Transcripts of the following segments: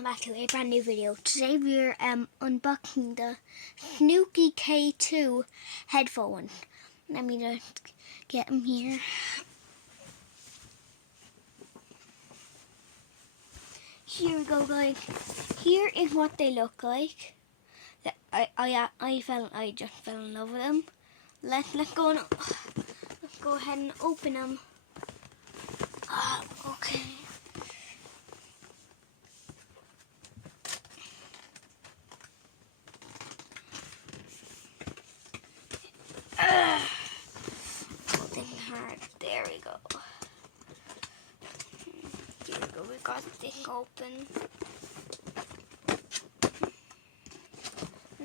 welcome back to a brand new video. Today we're unboxing the Snooky K2 headphone. Let me just get them here. Here we go, guys. Here is what they look like. I just fell in love with them. Let's go ahead and open them. Okay. Holding hard. There we go. Here we go. We got the thing open.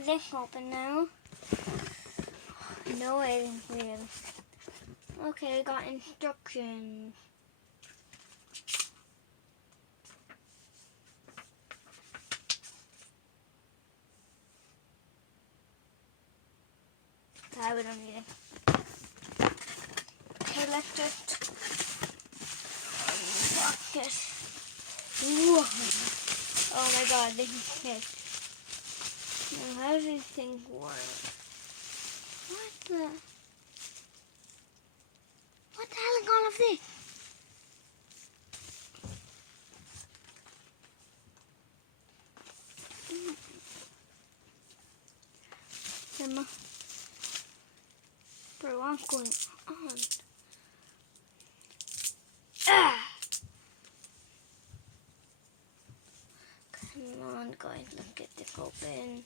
This open now. No way, real. Okay, I got instructions. I don't need it. Okay, let's just unbox it. Whoa. Oh my god, this is thick. Now, how does this thing work? What the hell is all of this? Bro, what's going on? Come on, guys, let's get this open.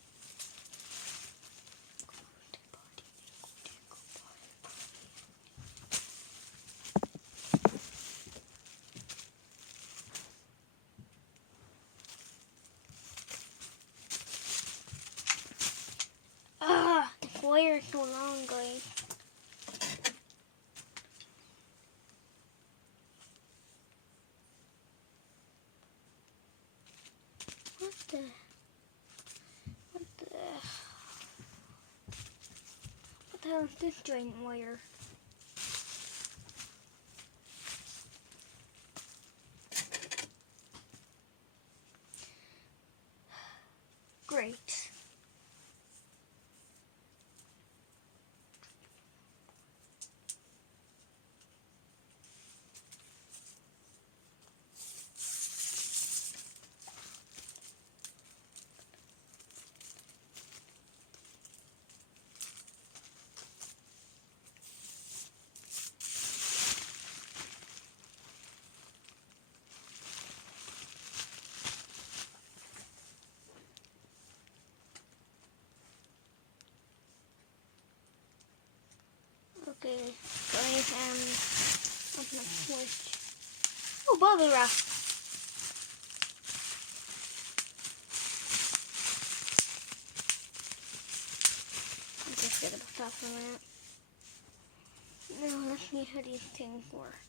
The wire is so long, guys. What the hell is this giant wire? Great. Okay, guys, open up the switch. Oh, bubble wrap. I'll just get about that for a minute. Now, let's see how these things work.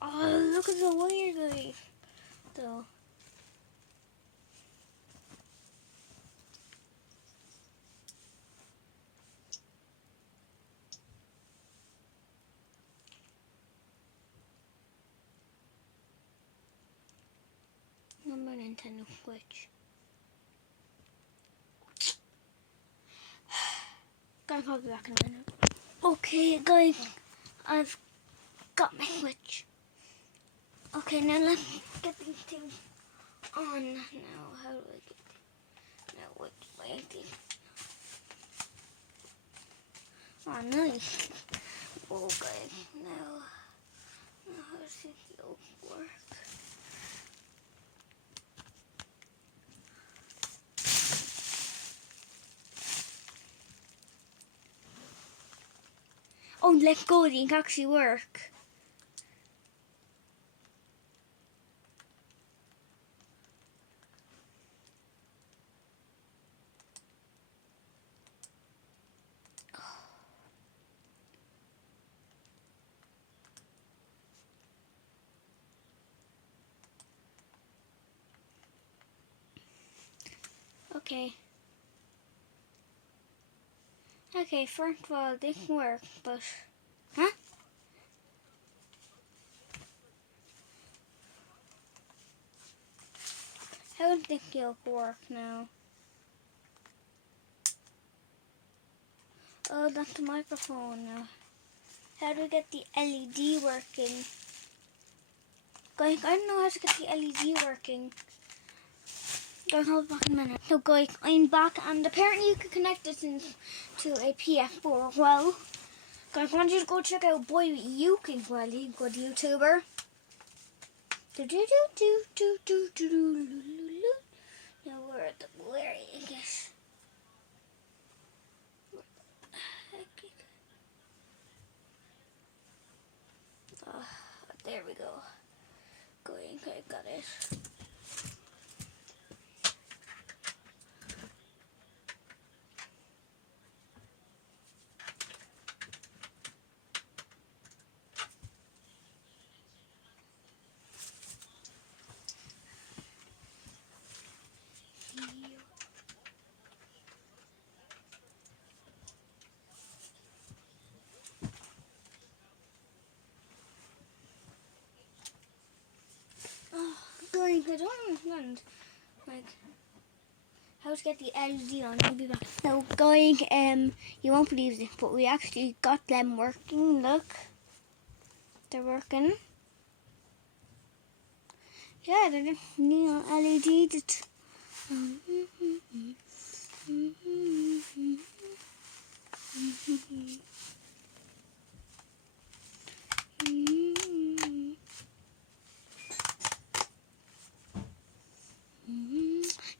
Oh, look at the wire, guys. Though. Number Nintendo Switch. Gonna call you back in a minute. Okay, guys, I've got my Switch. Okay, now let's get these things on. Now, how do I get it? Now, which way is this? Oh, nice. Oh, guys, now how does this work? Oh, let go, it can actually work. Okay. Okay, first of all, this works, but... Huh? How don't think it'll work now. Oh, that's the microphone now. How do we get the LED working? Guys, I don't know how to get the LED working. Guys, hold back a minute. So guys, I'm back and apparently you can connect this to a PS4. Well, guys, I want you to go check out Boy Uking. Well, he's a good YouTuber. Now where is this? Oh, there we go. Going, I got it. Going, I don't understand. Like, how to get the LED on. I'll be back. So going, you won't believe this, but we actually got them working. Look, they're working. Yeah, they're just neon LED. Just,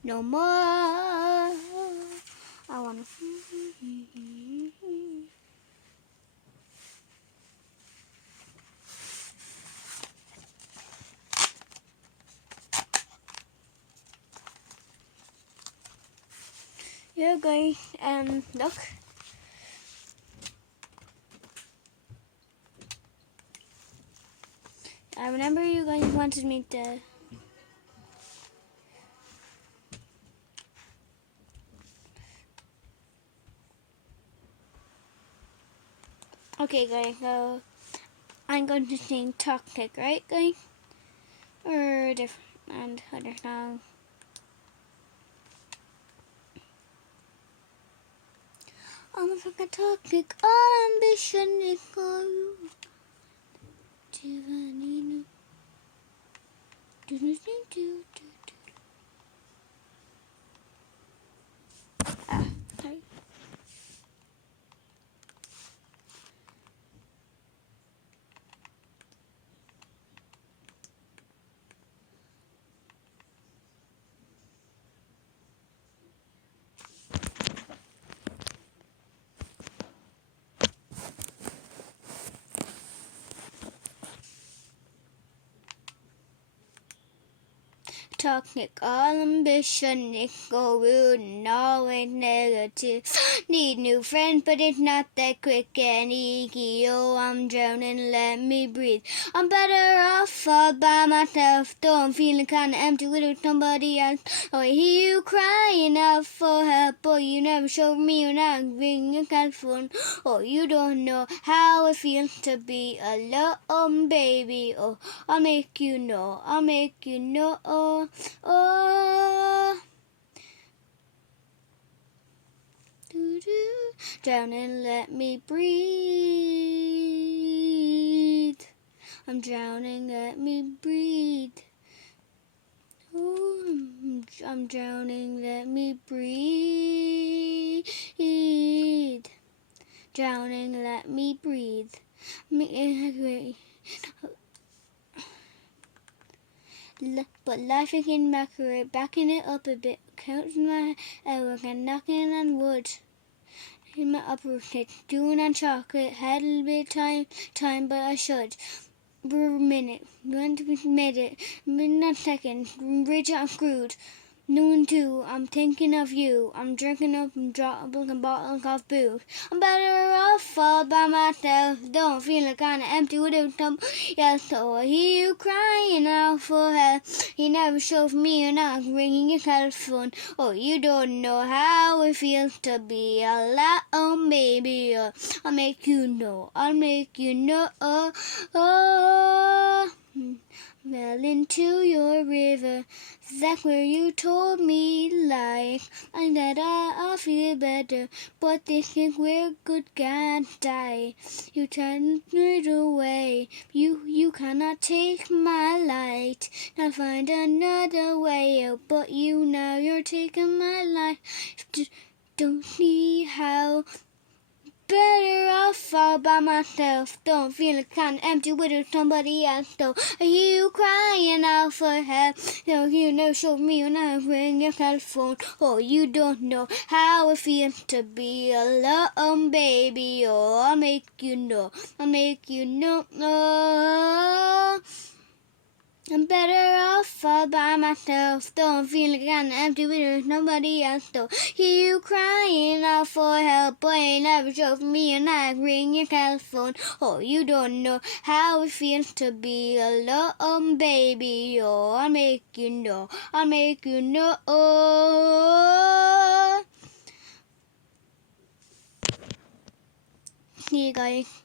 no more. I want. Yeah, guys. Look. I remember you guys wanted me to. Okay, guys, so I'm going to sing Toxic, right, guys? Or different and other song. I'm a fucking toxic, all ambition is for you. Sorry. Toxic, all ambition is going always negative. Need new friends, but it's not that quick and easy. Oh, I'm drowning, let me breathe. I'm better off all by myself, though I'm feeling kinda empty without somebody else. Oh, I hear you crying out for help, oh, you never showed me when I was being a cell phone. Oh, you don't know how it feels to be alone, baby. Oh, I'll make you know, I'll make you know. Oh, drowning, let me breathe. I'm drowning, let me breathe. Oh, I'm drowning, let me breathe. Drowning, let me breathe. But life again, backing it up a bit, counting my hours and knocking on wood. In my upper state, doing on chocolate, had a little bit time, but I should. For a minute, want to be made it, not second, rich I'm screwed. Noon two, I'm thinking of you. I'm drinking up and dropping bottles of booze. I'm better off all by myself. Don't feel kinda empty without some. Yeah, so I hear you crying out for help. You never showed me you're not ringing your cell phone. Oh, you don't know how it feels to be alone, baby. Oh, I'll make you know. I'll make you know. Oh. Fell into your river, that's where you told me like that I'll feel better, but this is where good can die. You turned it away, you cannot take my light. Now find another way out, but now you're taking my life. Don't see how. Better off all by myself. Don't feel kind of empty with somebody else. Though are you crying out for help? No, you never showed me when I ring your cell phone. Oh, you don't know how it feels to be alone, baby. Oh, I'll make you know. I'll make you know. Oh, I'm better off all by myself. Don't feel kind of empty with nobody else. Though hear you crying out for help, but ain't never showed me and I ring your telephone. Oh, you don't know how it feels to be alone, baby. Oh, I'll make you know. I'll make you know. See you guys.